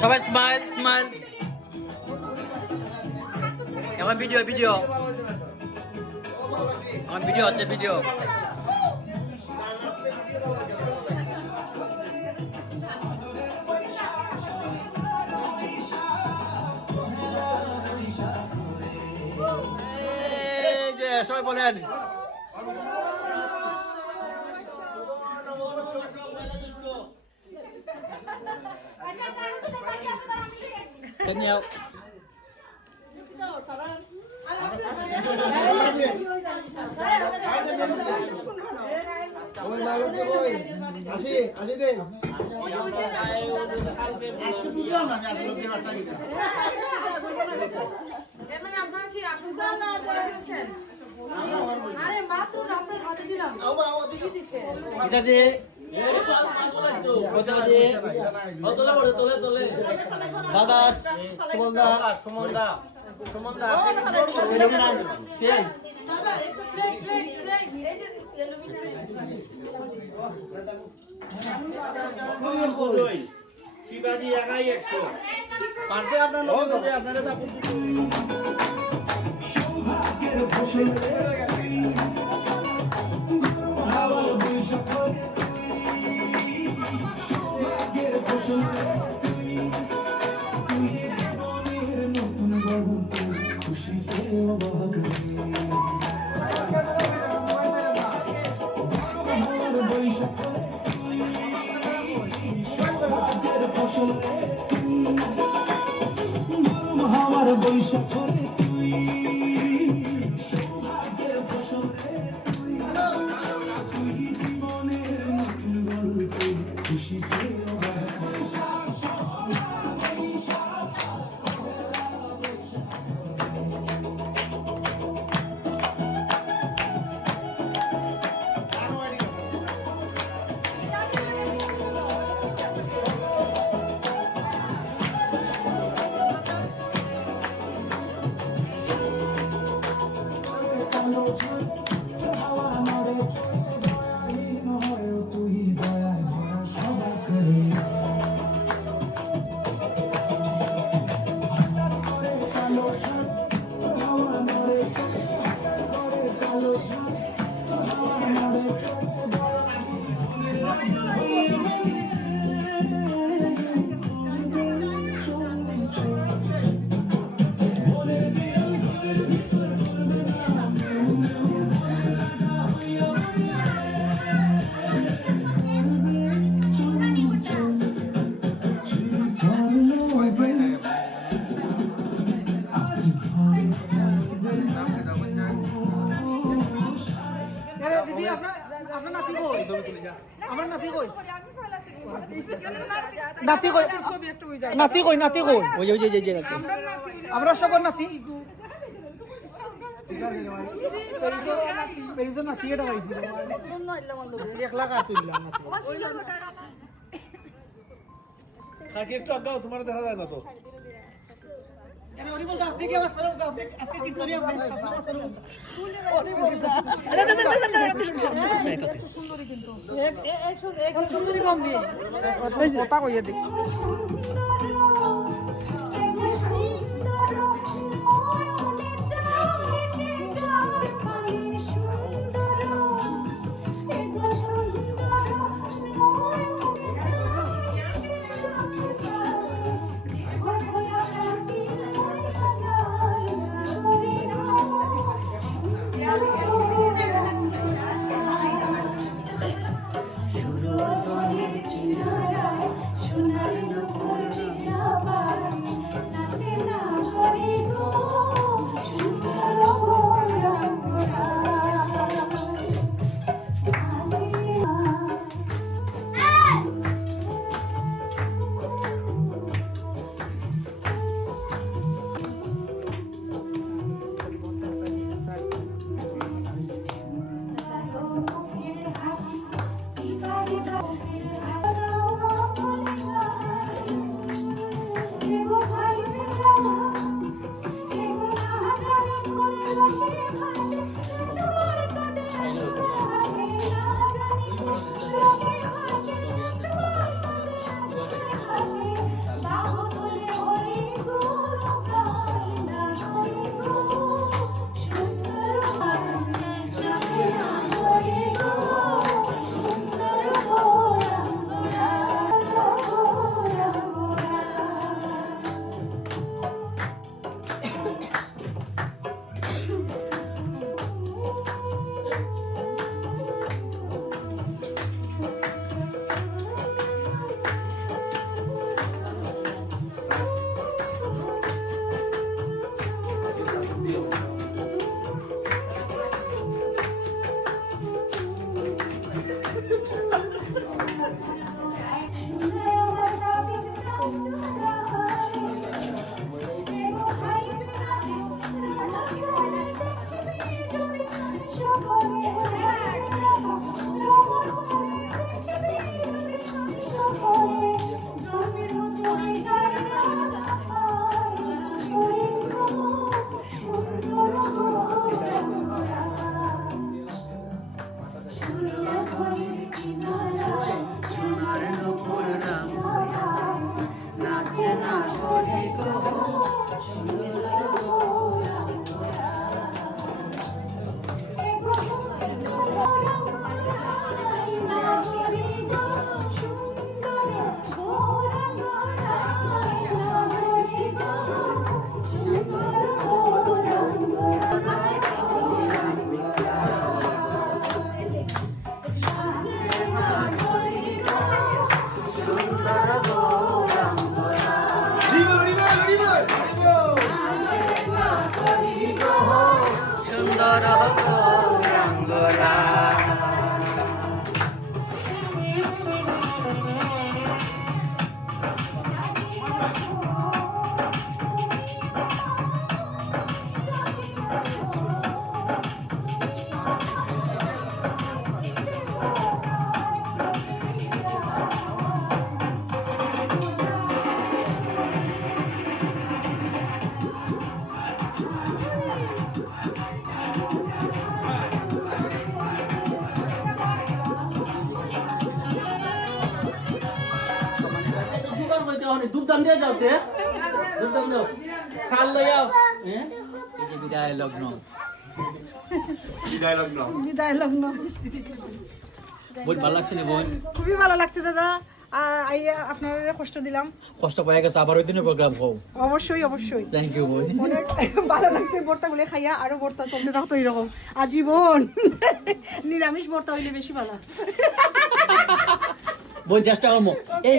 সবাই smile smile. এখন video video এখন ভিডিও হচ্ছে ভিডিও। যে সবাই বলেন Daniel. Kita di Bagas, Sumonda. শিবাজি একাই 100 পারতে আপনার লোক যদি আপনারা সাপোর্ট সৌভাগ্যের ফসল সৌভাগ্যের ফসল নতুন গল্প খুশিতে অবাক আমার বৈশাখ তুই সৌভাগ্যের ফসল তুই জীবনের নতুন গল্প খুশিতে নাতি কই ওই যে আমরা সবার নাতি নাতি এটা হয়েছিল একটু আগাও তোমার দেখা যায় না তো আপনি কি আজকে কি করি সুন্দরী কিন্তু সুন্দরী কমবি কথা কইয়া দেখি সোনার নকল সুন্দর গৌরাঙ্গনা দুধ দাম দিয়ে যাও তে দুধ দাম দাও শাল লই যাও হ্যাঁ এই যে বিদায় লগ্ন বিদায় লগ্ন বহুত ভালো লাগছে নি বোন খুবই ভালো লাগছে দাদা আইয়া আপনার কষ্ট দিলাম কষ্ট পাই গেছে আবার ওই দিনের প্রোগ্রাম হোক অবশ্যই অবশ্যই থ্যাংক ইউ বোন অনেক ভালো লাগছে ভর্তাগুলো খাইয়া আরো ভর্তা চলতে থাকতো এরকম আজীবন নিরামিষ ভর্তা হইলে বেশি ভালো বোন চেষ্টা করবো এই